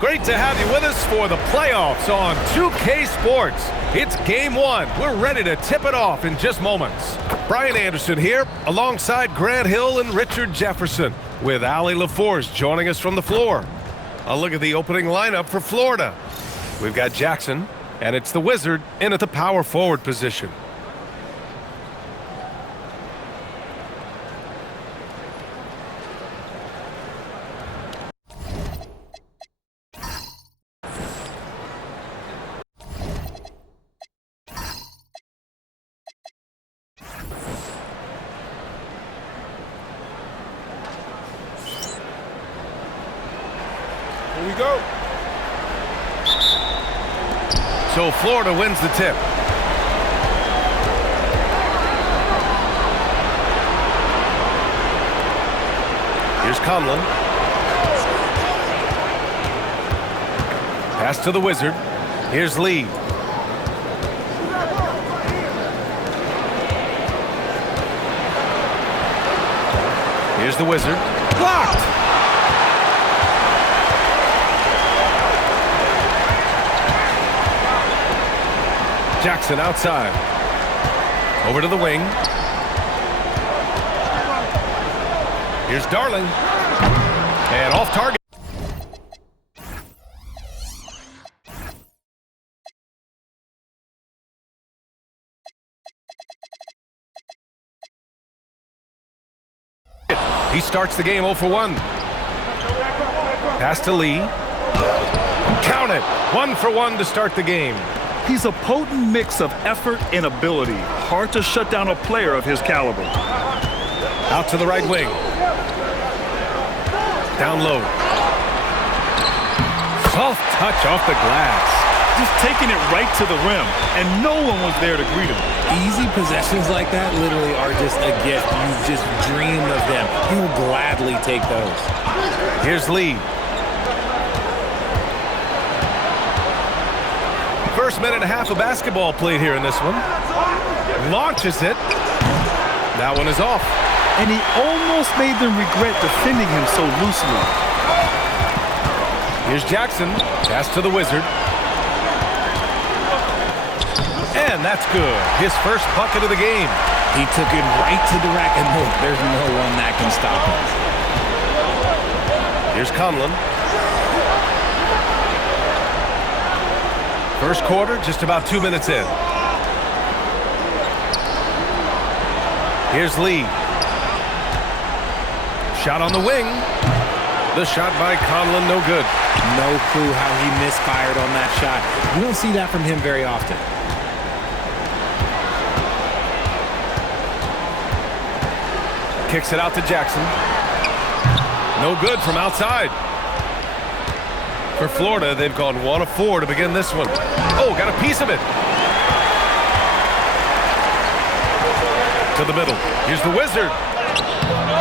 Great to have you with us for the playoffs on 2K Sports. It's game one. We're ready to tip it off in just moments. Brian Anderson here alongside Grant Hill and Richard Jefferson with Allie LaForce joining us from the floor. A look at the opening lineup for Florida. We've got Jackson, and it's the Wizard in at the power forward position. Here we go. So Florida wins the tip. Here's Conlon. Pass to the Wizard. Here's Lee. Here's the Wizard. Blocked! Jackson outside. Over to the wing. Here's Darling. And off target. He starts the game 0 for 1. Pass to Lee. Count it. 1 for 1 to start the game. He's a potent mix of effort and ability. Hard to shut down a player of his caliber. Out to the right wing. Down low. Soft touch off the glass. Just taking it right to the rim, and no one was there to greet him. Easy possessions like that literally are just a gift. You just dream of them. He'll gladly take those. Here's Lee. First minute and a half of basketball played here in this one. Launches it. That one is off. And he almost made them regret defending him so loosely. Here's Jackson. Pass to the Wizard. And that's good. His first bucket of the game. He took it right to the rack, and look, there's no one that can stop him. Here's Conlon. First quarter, just about 2 minutes in. Here's Lee. Shot on the wing. The shot by Conlon, no good. No clue how he misfired on that shot. You don't see that from him very often. Kicks it out to Jackson. No good from outside. For Florida, they've gone 1 of 4 to begin this one. Oh, got a piece of it. To the middle. Here's the Wizard.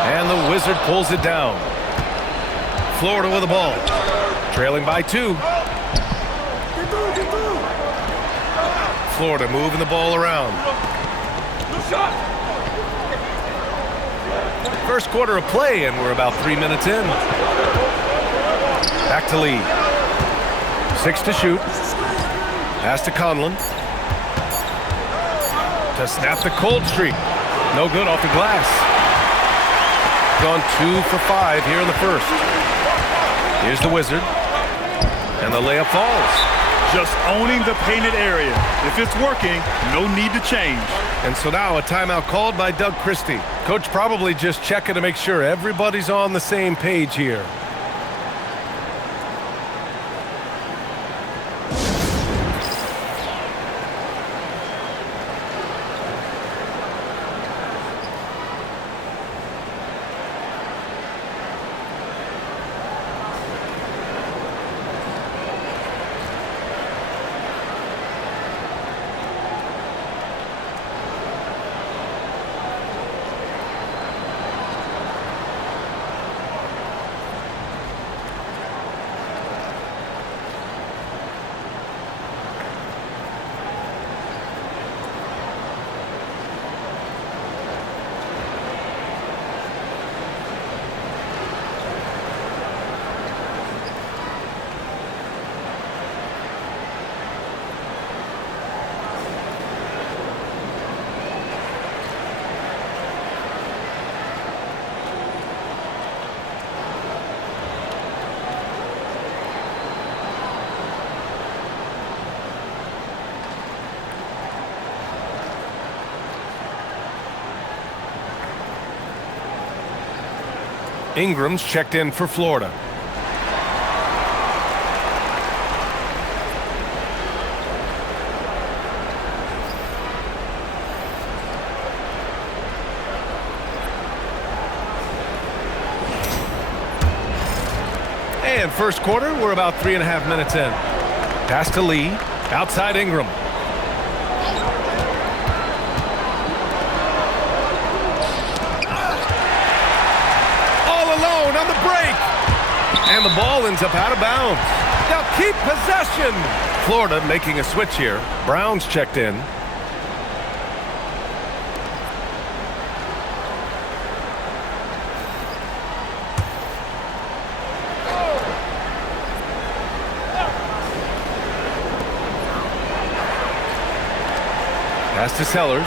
And the Wizard pulls it down. Florida with the ball. Trailing by 2. Florida moving the ball around. First quarter of play, and we're about 3 minutes in. Back to Lee. 6 to shoot. Pass to Conlon. To snap the cold streak. No good off the glass. Gone 2 for 5 here in the first. Here's the Wizard. And the layup falls. Just owning the painted area. If it's working, no need to change. And so now a timeout called by Doug Christie. Coach probably just checking to make sure everybody's on the same page here. Ingram's checked in for Florida. And first quarter, we're about 3.5 minutes in. Pass to Lee. Outside Ingram. All alone on the break. And the ball ends up out of bounds. Now keep possession. Florida making a switch here. Brown's checked in. Pass to Sellers.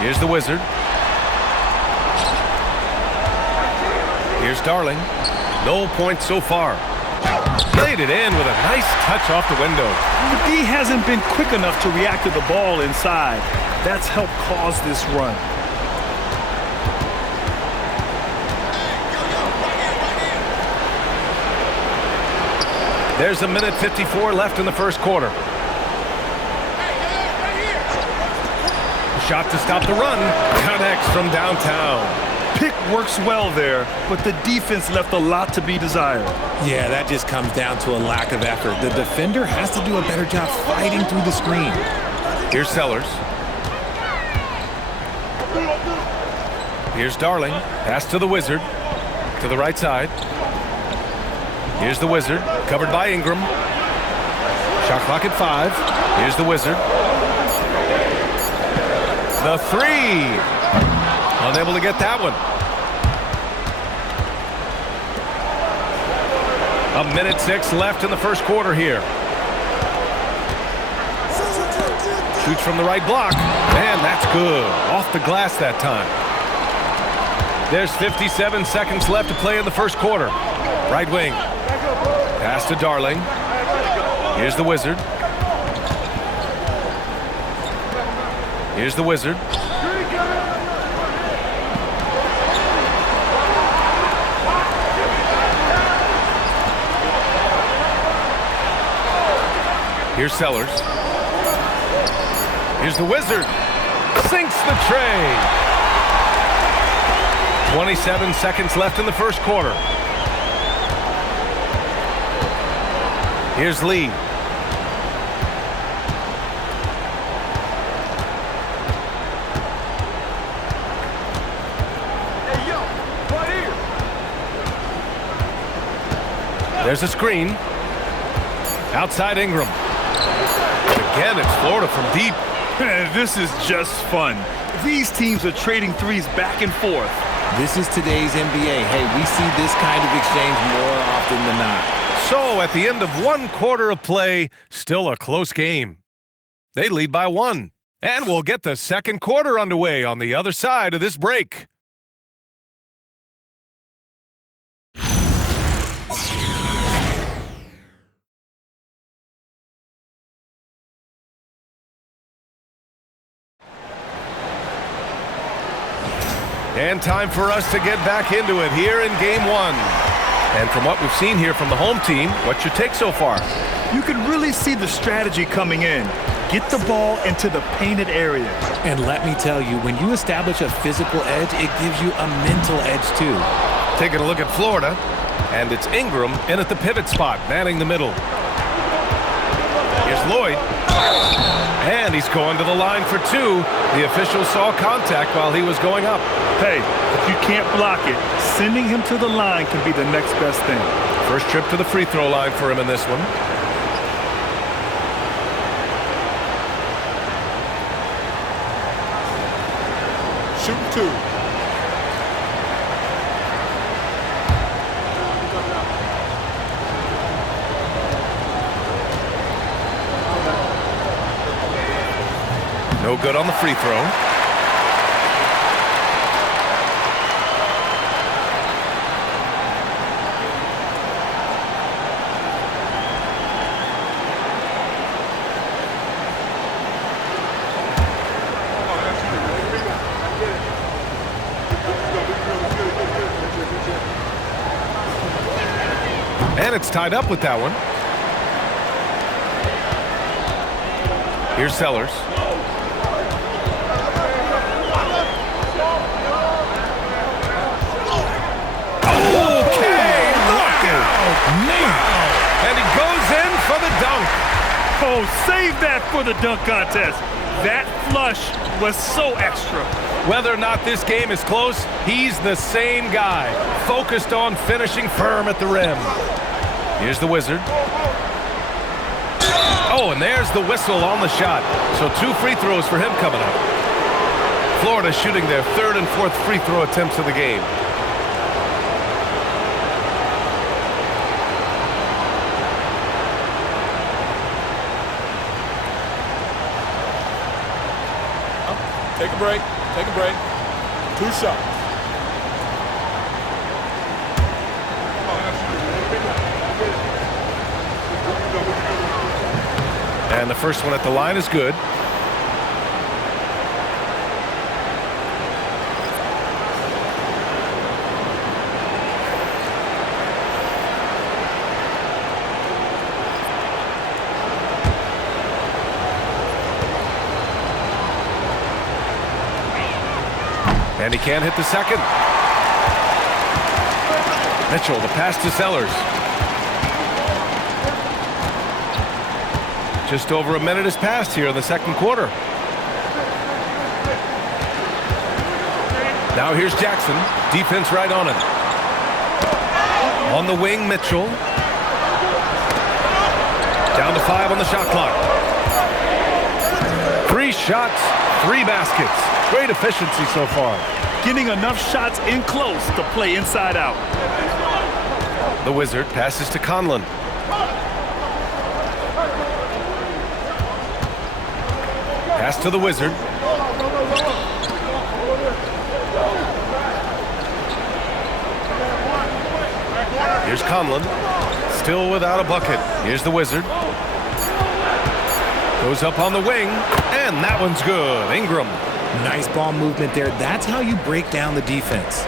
Here's the Wizard. Here's Darling. No points so far. Played it in with a nice touch off the window. The D hasn't been quick enough to react to the ball inside. That's helped cause this run. There's a minute 54 left in the first quarter. Shot to stop the run. Connects from downtown. Pick works well there, but the defense left a lot to be desired. Yeah, that just comes down to a lack of effort. The defender has to do a better job fighting through the screen. Here's Sellers. Here's Darling. Pass to the Wizard. To the right side. Here's the Wizard. Covered by Ingram. Shot clock at 5. Here's the Wizard. The three. Unable to get that one. A minute 6 left in the first quarter here. Shoots from the right block. Man, that's good. Off the glass that time. There's 57 seconds left to play in the first quarter. Right wing. Pass to Darling. Here's the Wizard. Here's the Wizard. Here's Sellers. Here's the Wizard. Sinks the tray. 27 seconds left in the first quarter. Here's Lee. There's a screen. Outside Ingram. Again, it's Florida from deep. This is just fun. These teams are trading threes back and forth. This is today's NBA. Hey, we see this kind of exchange more often than not. So, at the end of one quarter of play, still a close game. They lead by 1. And we'll get the second quarter underway on the other side of this break. And time for us to get back into it here in Game 1. And from what we've seen here from the home team, what's your take so far? You can really see the strategy coming in. Get the ball into the painted area. And let me tell you, when you establish a physical edge, it gives you a mental edge too. Taking a look at Florida, and it's Ingram in at the pivot spot, manning the middle. Here's Lloyd. And he's going to the line for 2. The official saw contact while he was going up. Hey, if you can't block it, sending him to the line can be the next best thing. First trip to the free throw line for him in this one. Shoot 2. No good on the free throw. And it's tied up with that one. Here's Sellers. Okay, knockout. And he goes in for the dunk. Oh, save that for the dunk contest. That flush was so extra. Whether or not this game is close, he's the same guy, focused on finishing firm at the rim. Here's the Wizard. Oh, and there's the whistle on the shot. So 2 free throws for him coming up. Florida shooting their 3rd and 4th free throw attempts of the game. Take a break. Take a break. 2 shots. And the first one at the line is good. And he can't hit the second. Mitchell, the pass to Sellers. Just over a minute has passed here in the second quarter. Now here's Jackson. Defense right on him. On the wing, Mitchell. Down to 5 on the shot clock. 3 shots, 3 baskets. Great efficiency so far. Getting enough shots in close to play inside out. The Wizard passes to Conlon. Pass to the Wizard. Here's Conlon. Still without a bucket. Here's the Wizard. Goes up on the wing, and that one's good. Ingram. Nice ball movement there. That's how you break down the defense.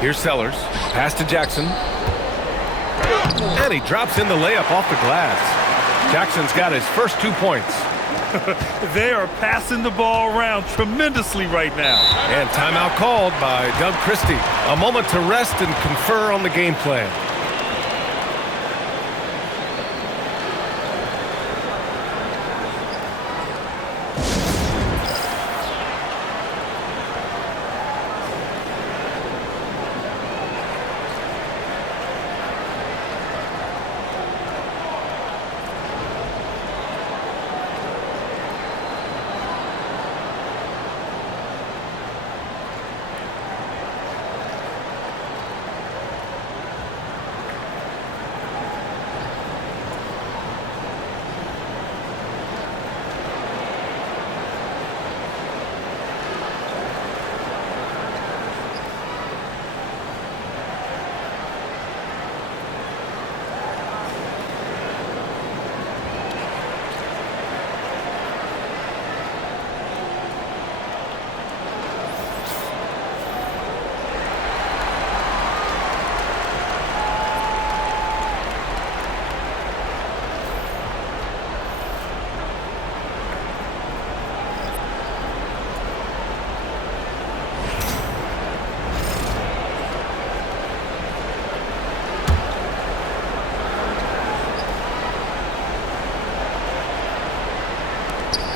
Here's Sellers. Pass to Jackson. And he drops in the layup off the glass. Jackson's got his first 2 points. They are passing the ball around tremendously right now. And timeout called by Doug Christie. A moment to rest and confer on the game plan.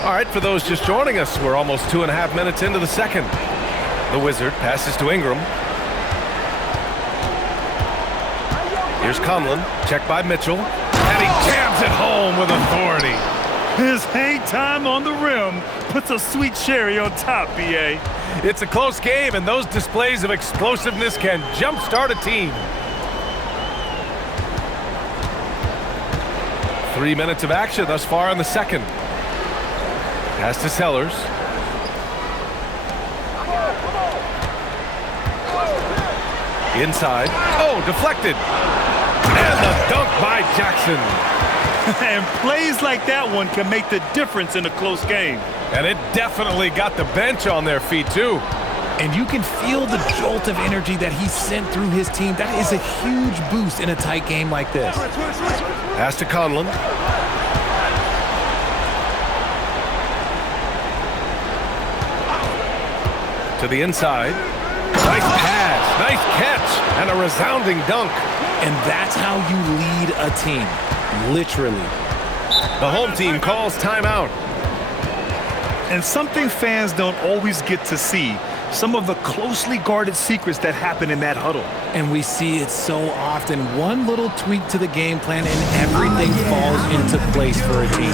All right, for those just joining us, we're almost 2.5 minutes into the second. The Wizard passes to Ingram. Here's Conlon, checked by Mitchell, and he jams it home with authority. His hang time on the rim puts a sweet cherry on top, B.A. It's a close game, and those displays of explosiveness can jumpstart a team. 3 minutes of action thus far in the second. Pass to Sellers. Inside. Oh, deflected. And the dunk by Jackson. And plays like that one can make the difference in a close game. And it definitely got the bench on their feet, too. And you can feel the jolt of energy that he sent through his team. That is a huge boost in a tight game like this. Pass to Conlon. To the inside. Nice pass, nice catch, and a resounding dunk. And that's how you lead a team, literally. The home team calls timeout. And something fans don't always get to see, some of the closely guarded secrets that happen in that huddle. And we see it so often. One little tweak to the game plan and everything falls into place for a team.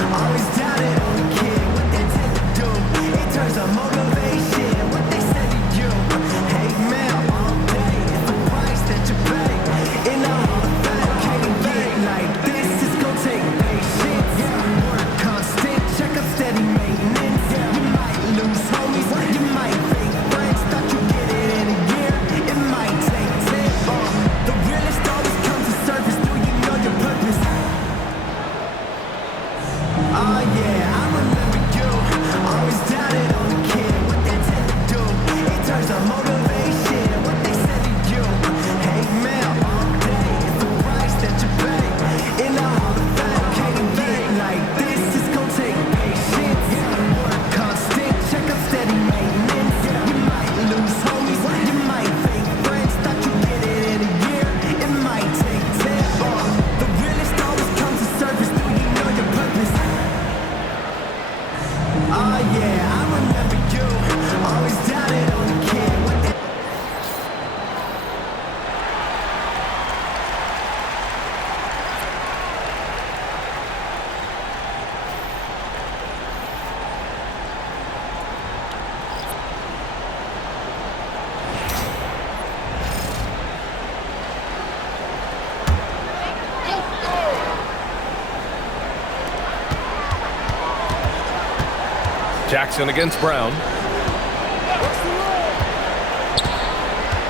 Jackson against Brown.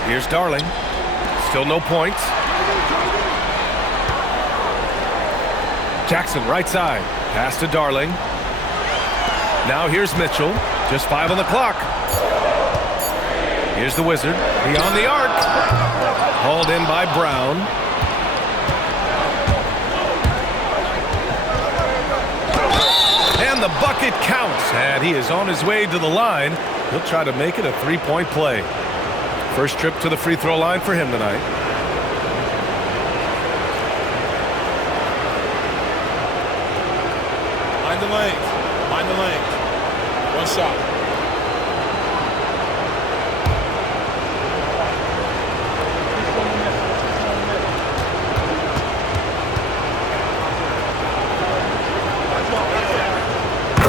Here's Darling. Still no points. Jackson right side. Pass to Darling. Now here's Mitchell. Just 5 on the clock. Here's the Wizard. Beyond the arc. Hauled in by Brown. And the bucket counts, and he is on his way to the line. He'll try to make it a three-point play. First trip to the free throw line for him tonight. Mind the lanes. Mind the lanes. One shot.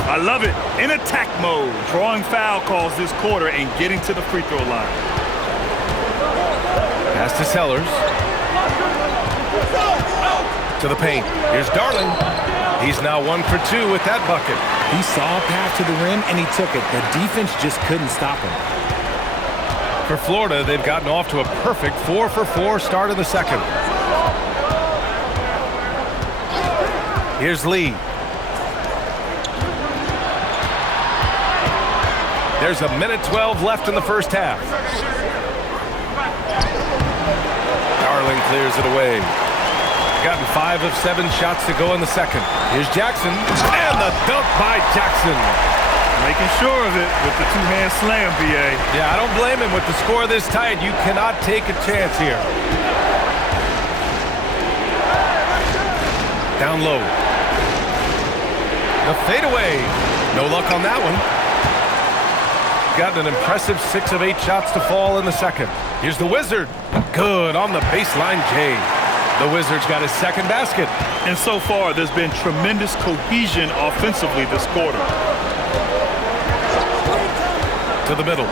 I love it. In attack mode, drawing foul calls this quarter and getting to the free throw line. Pass to Sellers. To the paint. Here's Darling. He's now 1 for 2 with that bucket. He saw a path to the rim and he took it. The defense just couldn't stop him. For Florida, they've gotten off to a perfect 4 for 4 start of the second. Here's Lee. There's a minute 12 left in the first half. Darling clears it away. Gotten 5 of 7 shots to go in the second. Here's Jackson. And the dunk by Jackson. Making sure of it with the two-hand slam, B.A. Yeah, I don't blame him. With the score this tight, you cannot take a chance here. Down low. The fadeaway. No luck on that one. Got an impressive 6 of 8 shots to fall in the second. Here's the Wizard. Good on the baseline, Jay. The Wizards got his second basket. And so far, there's been tremendous cohesion offensively this quarter. To the middle.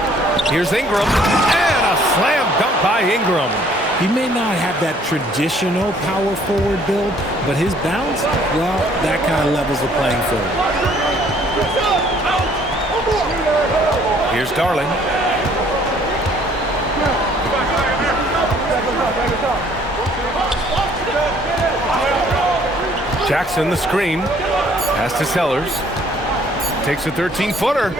Here's Ingram. And a slam dunk by Ingram. He may not have that traditional power forward build, but his bounce, well, that kind of levels the playing field. Here's Darling. Jackson the screen. Pass to Sellers. Takes a 13-footer.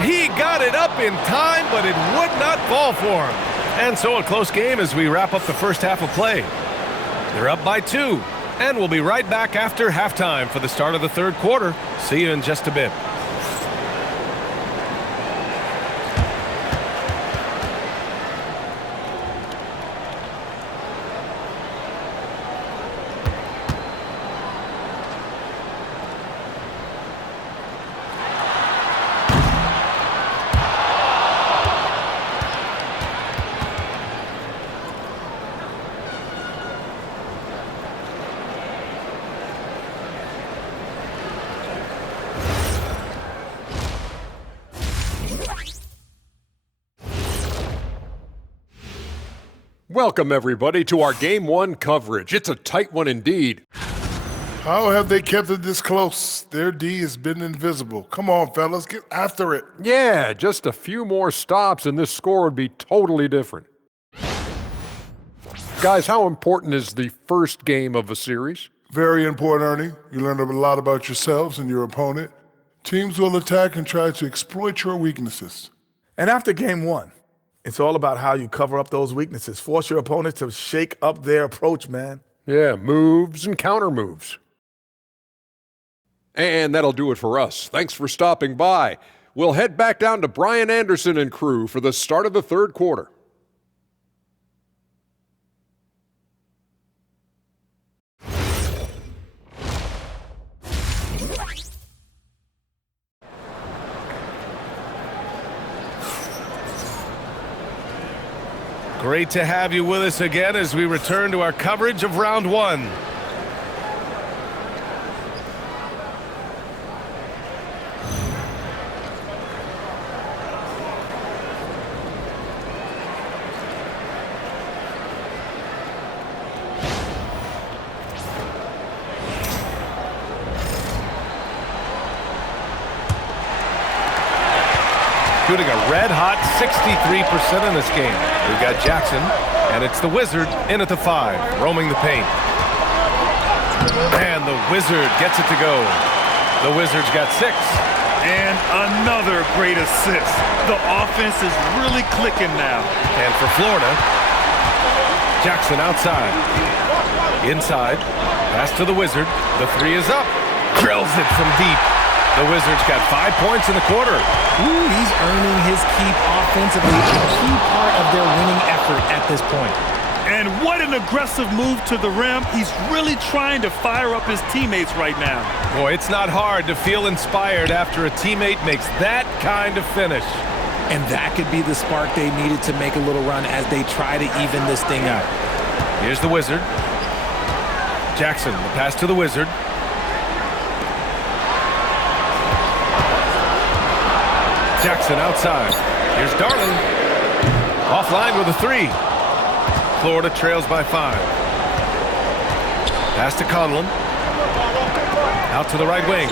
He got it up in time, but it would not fall for him. And so a close game as we wrap up the first half of play. They're up by 2, and we'll be right back after halftime for the start of the third quarter. See you in just a bit. Welcome, everybody, to our Game 1 coverage. It's a tight one indeed. How have they kept it this close? Their D has been invisible. Come on, fellas, get after it. Yeah, just a few more stops and this score would be totally different. Guys, how important is the first game of a series? Very important, Ernie. You learn a lot about yourselves and your opponent. Teams will attack and try to exploit your weaknesses. And after game 1, it's all about how you cover up those weaknesses. Force your opponent to shake up their approach, man. Yeah, moves and counter moves. And that'll do it for us. Thanks for stopping by. We'll head back down to Brian Anderson and crew for the start of the third quarter. Great to have you with us again as we return to our coverage of round 1. Shooting a red-hot 63% in this game. We've got Jackson, and it's the Wizard in at the 5, roaming the paint. And the Wizard gets it to go. The Wizards got 6. And another great assist. The offense is really clicking now. And for Florida, Jackson outside. Inside, pass to the Wizard. The 3 is up. Drills it from deep. The Wizards got 5 points in the quarter. Ooh, he's earning his keep offensively, a key part of their winning effort at this point. And what an aggressive move to the rim. He's really trying to fire up his teammates right now. Boy, it's not hard to feel inspired after a teammate makes that kind of finish. And that could be the spark they needed to make a little run as they try to even this thing out. Here's the Wizard. Jackson, the pass to the Wizard. Jackson outside. Here's Darling. Offline with a 3. Florida trails by 5. Pass to Conlon. Out to the right wing.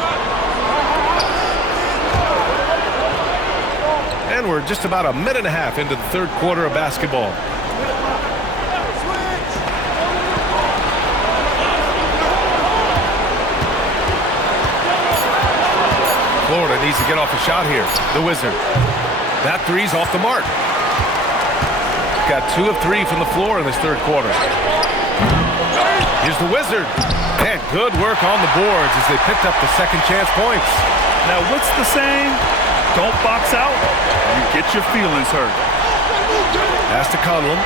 And we're just about a minute and a half into the third quarter of basketball. Florida needs to get off a shot here. The Wizard. That 3's off the mark. Got 2 of 3 from the floor in this third quarter. Here's the Wizard. And good work on the boards as they picked up the second chance points. Now, what's the saying? Don't box out. You get your feelings hurt. Pass to Conlon.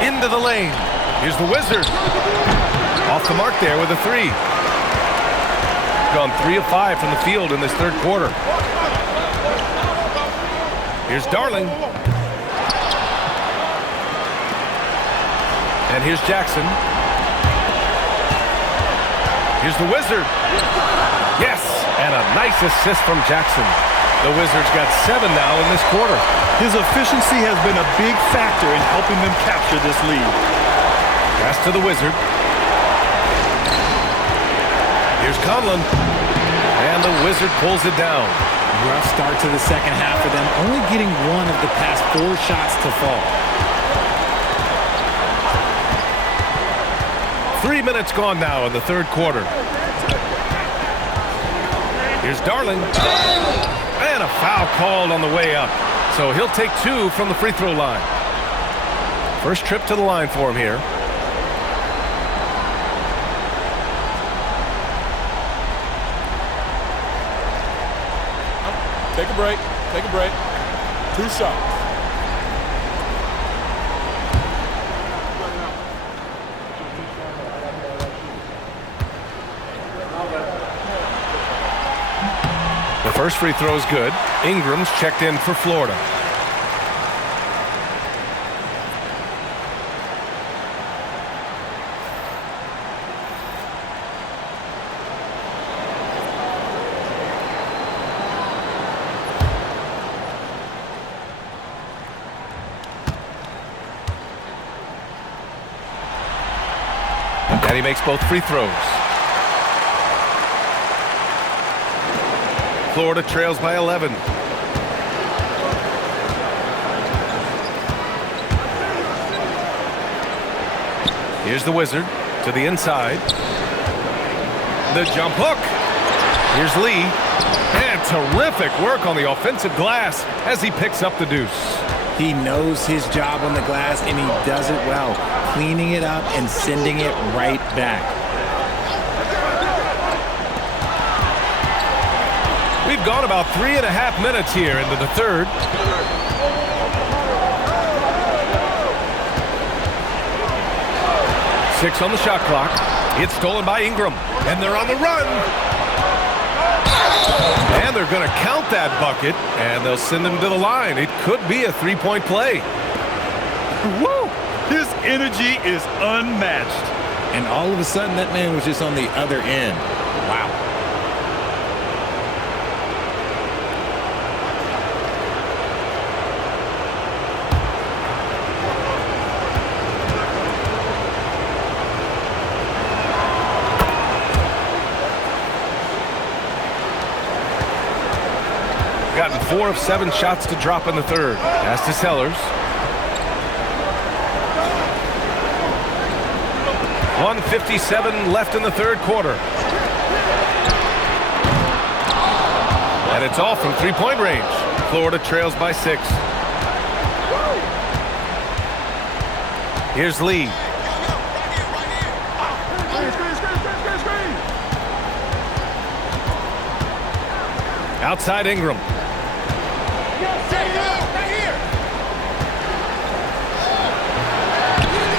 Into the lane. Here's the Wizard. Off the mark there with a 3. Gone 3 of 5 from the field in this third quarter. Here's Darling. And here's Jackson. Here's the Wizard. Yes, and a nice assist from Jackson. The Wizards got 7 now in this quarter. His efficiency has been a big factor in helping them capture this lead. Pass to the Wizard. Here's Conlon. And the Wizard pulls it down. Rough start to the second half for them, only getting 1 of the past 4 shots to fall. 3 minutes gone now in the third quarter. Here's Darling. And a foul called on the way up. So he'll take 2 from the free throw line. First trip to the line for him here. Take a break. Take a break. 2 shots. The first free throw is good. Ingram's checked in for Florida. And he makes both free throws. Florida trails by 11. Here's the Wizard to the inside. The jump hook. Here's Lee. And terrific work on the offensive glass as he picks up the deuce. He knows his job on the glass, and he does it well, cleaning it up and sending it right back. We've gone about 3.5 minutes here into the third. Six on the shot clock. It's stolen by Ingram, and they're on the run. And they're going to count that bucket, and they'll send him to the line. It could be a three-point play. Woo! His energy is unmatched. And all of a sudden, that man was just on the other end. Wow. Gotten 4 of 7 shots to drop in the third. Pass to Sellers. 1:57 left in the third quarter. And it's off from three-point range. Florida trails by 6. Here's Lee. Outside Ingram.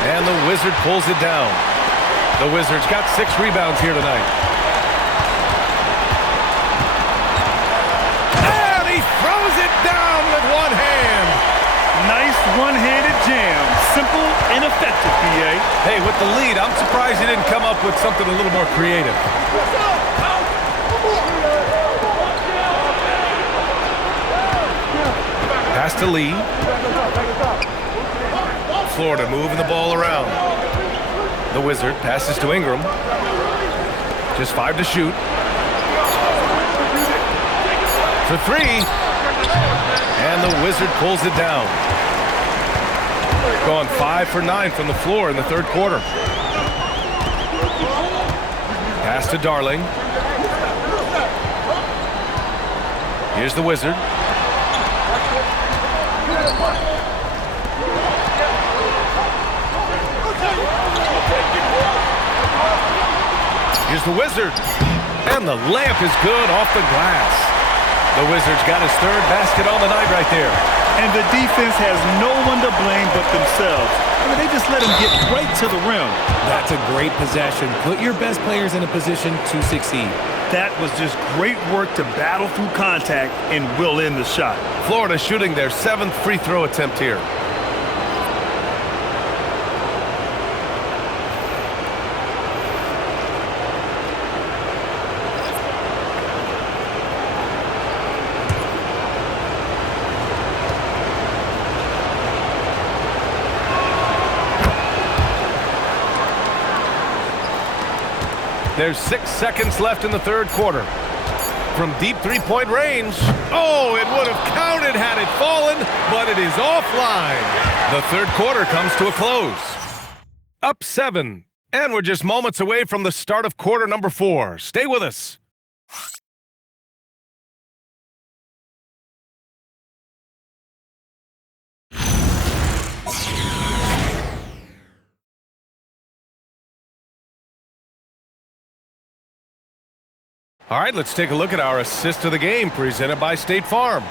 And the Wizard pulls it down. The Wizards got 6 rebounds here tonight. And he throws it down with one hand. Nice one-handed jam. Simple and effective, B.A. Hey, with the lead, I'm surprised he didn't come up with something a little more creative. Pass to Lee. Florida moving the ball around. The Wizard passes to Ingram. Just 5 to shoot. For 3. And the Wizard pulls it down. Going 5 for 9 from the floor in the third quarter. Pass to Darling. Here's the Wizard. Here's the Wizard. And the layup is good off the glass. The Wizards got his third basket on the night right there. And the defense has no one to blame but themselves. I mean, they just let him get right to the rim. That's a great possession. Put your best players in a position to succeed. That was just great work to battle through contact and will in the shot. Florida shooting their 7th free throw attempt here. There's 6 seconds left in the third quarter. From deep three-point range. Oh, it would have counted had it fallen, but it is offline. The third quarter comes to a close. Up 7, and we're just moments away from the start of quarter number 4. Stay with us. All right, let's take a look at our assist of the game presented by State Farm.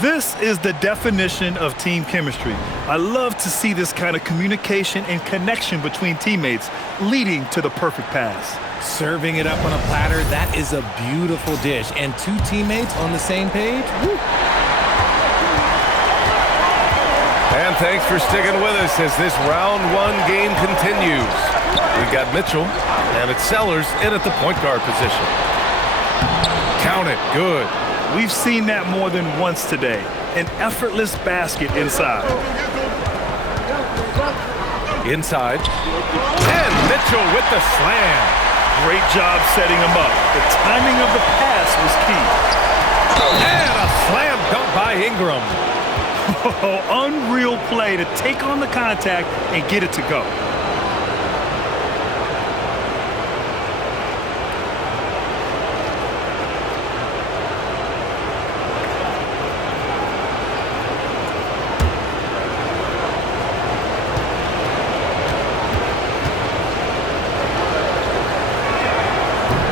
This is the definition of team chemistry. I love to see this kind of communication and connection between teammates leading to the perfect pass. Serving it up on a platter, that is a beautiful dish. And two teammates on the same page? Woo. And thanks for sticking with us as this round one game continues. We've got Mitchell, and it's Sellers in at the point guard position. Count it, good. We've seen that more than once today. An effortless basket inside. Inside. And Mitchell with the slam. Great job setting him up. The timing of the pass was key. And a slam dunk by Ingram. Oh, unreal play to take on the contact and get it to go.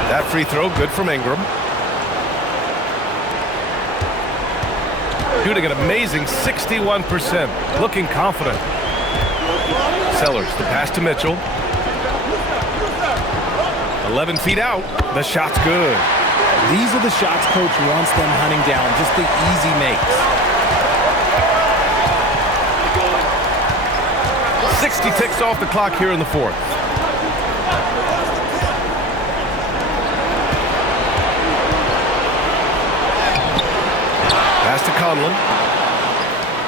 That free throw, good from Ingram. Shooting an amazing 61%, looking confident. Sellers, the pass to Mitchell. 11 feet out, the shot's good. These are the shots coach wants them hunting down, just the easy makes. 60 ticks off the clock here in the fourth. Pass to Conlon.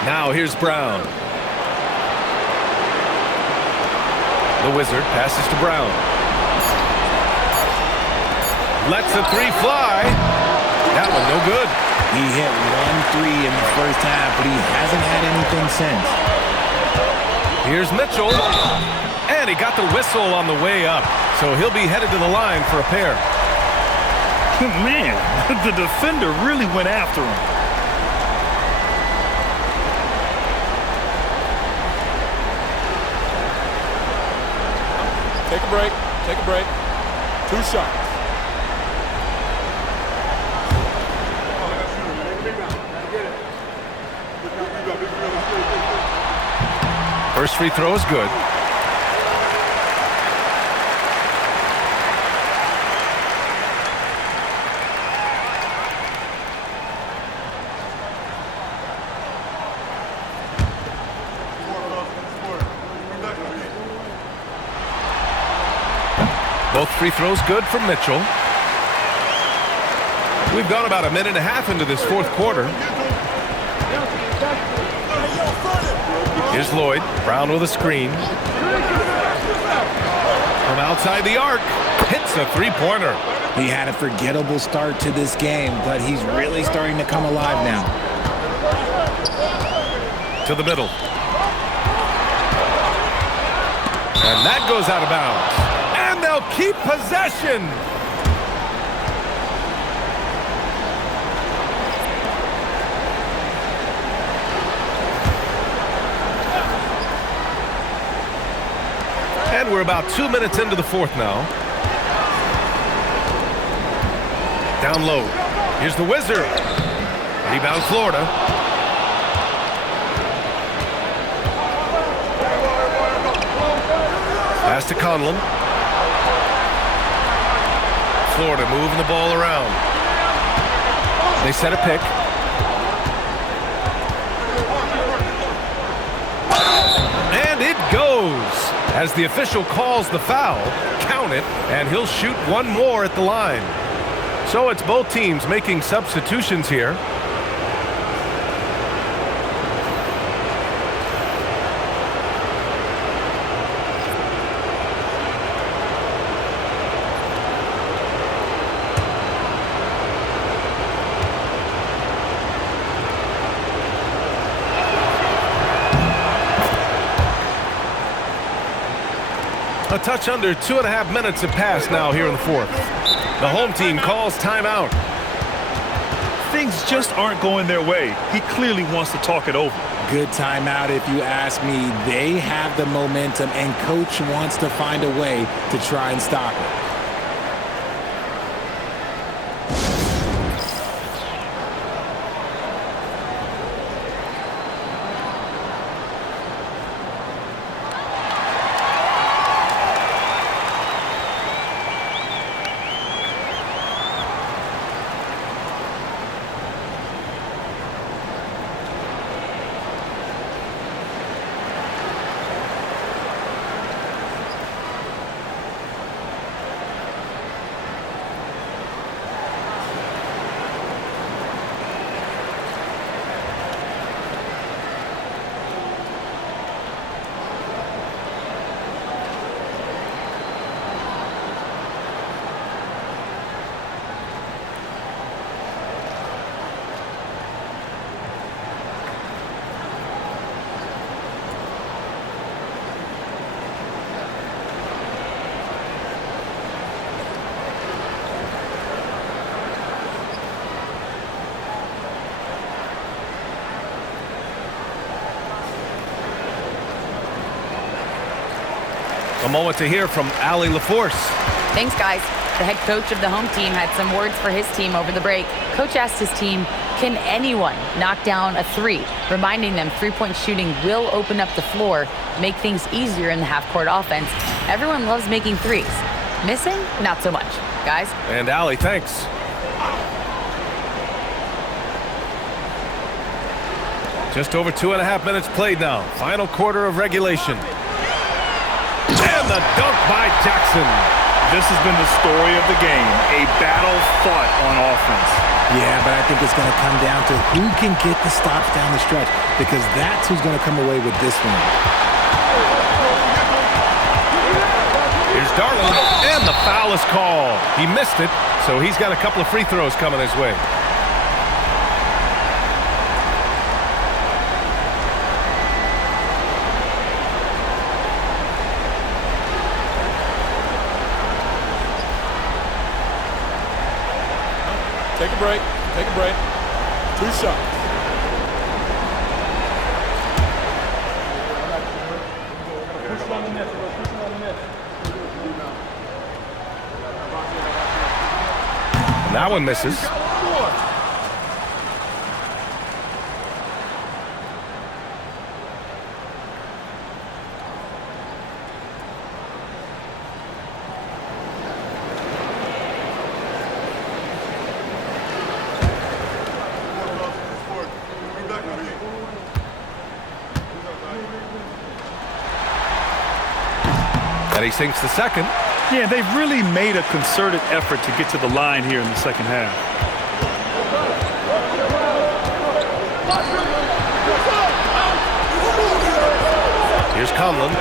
Now here's Brown. The Wizard passes to Brown. Lets the three fly. That one no good. He hit 1 3 in the first half, but he hasn't had anything since. Here's Mitchell. And he got the whistle on the way up. So he'll be headed to the line for a pair. Man, the defender really went after him. Take a break. Take a break. 2 shots. First free throw is good. Both free throws good from Mitchell. We've gone about a minute and a half into this fourth quarter. Here's Lloyd. Brown with a screen. From outside the arc, hits a three-pointer. He had a forgettable start to this game, but he's really starting to come alive now. To the middle. And that goes out of bounds. And they'll keep possession. And we're about 2 minutes into the fourth now. Down low. Here's the Wizard. Rebound Florida. Pass to Conlon. Florida moving the ball around. They set a pick. And it goes. As the official calls the foul, count it, and he'll shoot one more at the line. So it's both teams making substitutions here. A touch under 2.5 minutes have passed now here in the fourth. The home team calls timeout. Things just aren't going their way. He clearly wants to talk it over. Good timeout if you ask me. They have the momentum, and coach wants to find a way to try and stop it. A moment to hear from Allie LaForce. Thanks, guys. The head coach of the home team had some words for his team over the break. Coach asked his team, can anyone knock down a three? Reminding them three-point shooting will open up the floor, make things easier in the half-court offense. Everyone loves making threes. Missing? Not so much. Guys? And Allie, thanks. Just over 2.5 minutes played now. Final quarter of regulation. And the dunk by Jackson. This has been the story of the game, a battle fought on offense. Yeah, but I think it's going to come down to who can get the stops down the stretch, because that's who's going to come away with this one. Here's Darling, and the foul is called. He missed it, so he's got a couple of free throws coming his way. Take a break. Take a break. 2 shots. That one misses. And he sinks the second. Yeah, they've really made a concerted effort to get to the line here in the second half. Here's Conlon.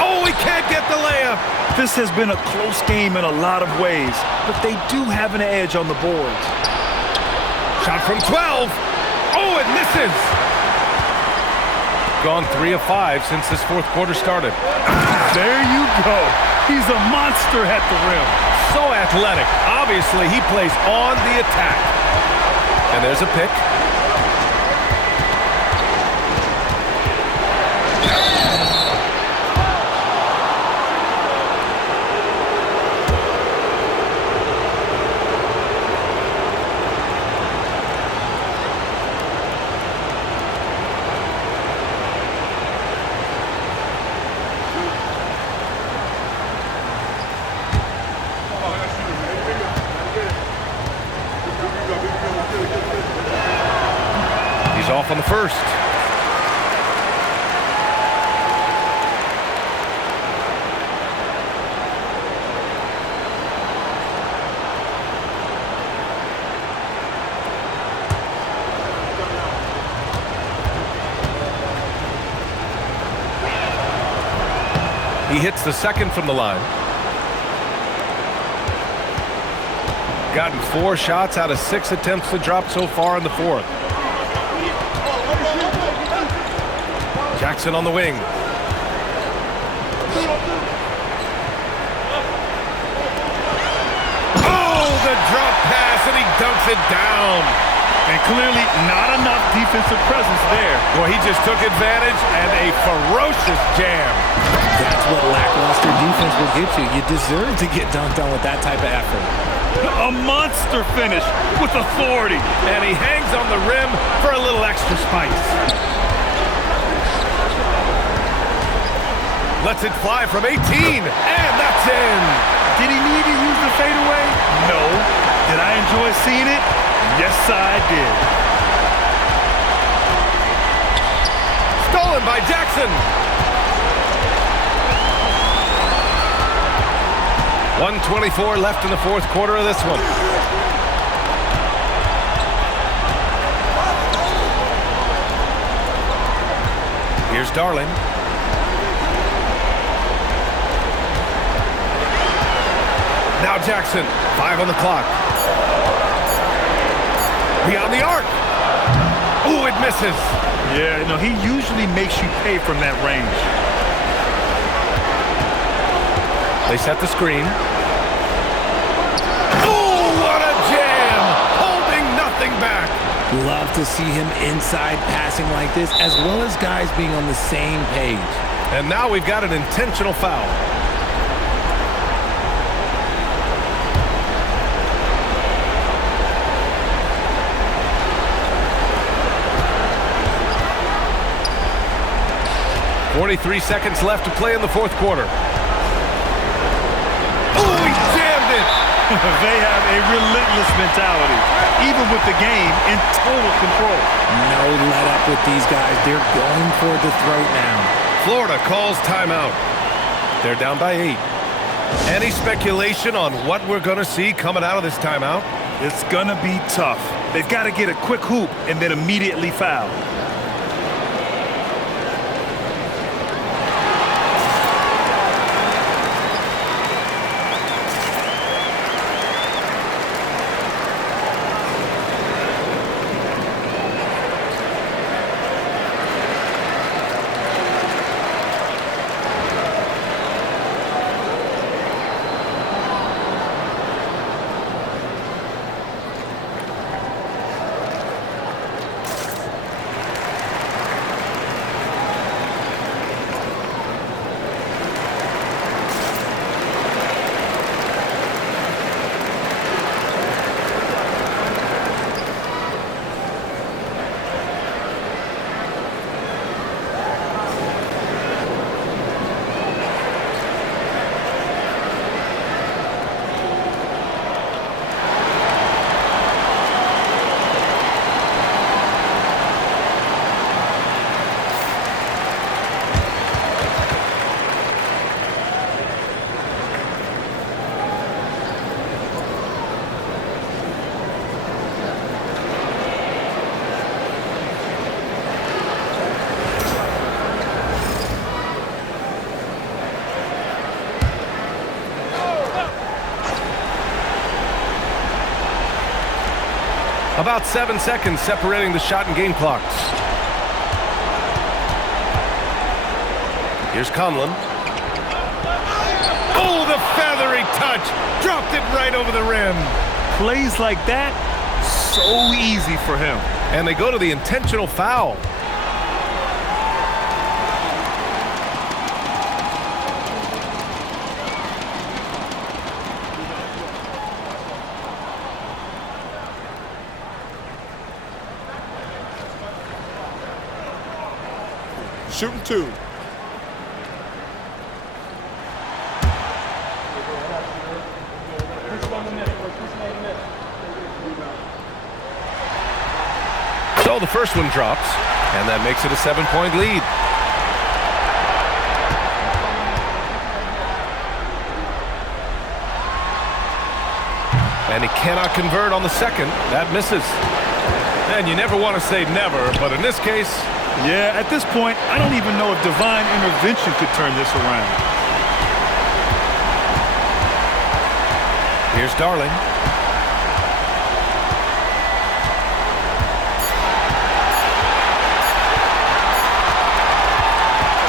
Oh, he can't get the layup. This has been a close game in a lot of ways, but they do have an edge on the boards. Shot from 12. Oh, it misses. Gone 3 of 5 since this fourth quarter started. There you go. He's a monster at the rim. So athletic. Obviously, he plays on the attack. And there's a pick. He's off on the first. He hits the second from the line. Gotten 4 shots out of 6 attempts to drop so far in the fourth. Jackson on the wing. Oh, the drop pass, and he dunks it down. And clearly not enough defensive presence there. Well, he just took advantage and a ferocious jam. That's what lackluster defense will get you. You deserve to get dunked on with that type of effort. A monster finish with authority. And he hangs on the rim for a little extra spice. Lets it fly from 18, and that's in. Did he need to use the fadeaway? No. Did I enjoy seeing it? Yes, I did. Stolen by Jackson. 1:24 left in the fourth quarter of this one. Here's Darling. Now Jackson, 5 on the clock. Beyond the arc. Ooh, it misses. Yeah, no, he usually makes you pay from that range. They set the screen. Oh, what a jam! Holding nothing back. Love to see him inside passing like this, as well as guys being on the same page. And now we've got an intentional foul. "43 seconds left to play in the fourth quarter." Oh, he jammed it! They have a relentless mentality, even with the game in total control. No let up with these guys. They're going for the throat now. Florida calls timeout. They're down by 8. Any speculation on what we're going to see coming out of this timeout? It's going to be tough. They've got to get a quick hoop and then immediately foul. About 7 seconds separating the shot and game clocks. Here's Conlon. Oh, the feathery touch. Dropped it right over the rim. Plays like that, so easy for him. And they go to the intentional foul. Shooting 2. So the first one drops, and that makes it a 7-point lead. And he cannot convert on the second. That misses. And you never want to say never, but in this case... Yeah, at this point, I don't even know if divine intervention could turn this around. Here's Darling.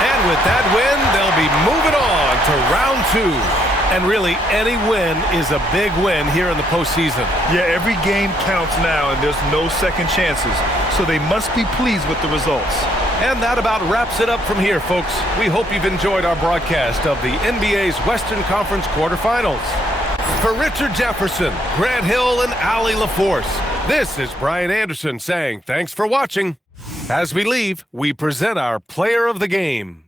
And with that win, they'll be moving on to round 2. And really, any win is a big win here in the postseason. Yeah, every game counts now, and there's no second chances. So they must be pleased with the results. And that about wraps it up from here, folks. We hope you've enjoyed our broadcast of the NBA's Western Conference quarterfinals. For Richard Jefferson, Grant Hill, and Allie LaForce, this is Brian Anderson saying thanks for watching. As we leave, we present our player of the game.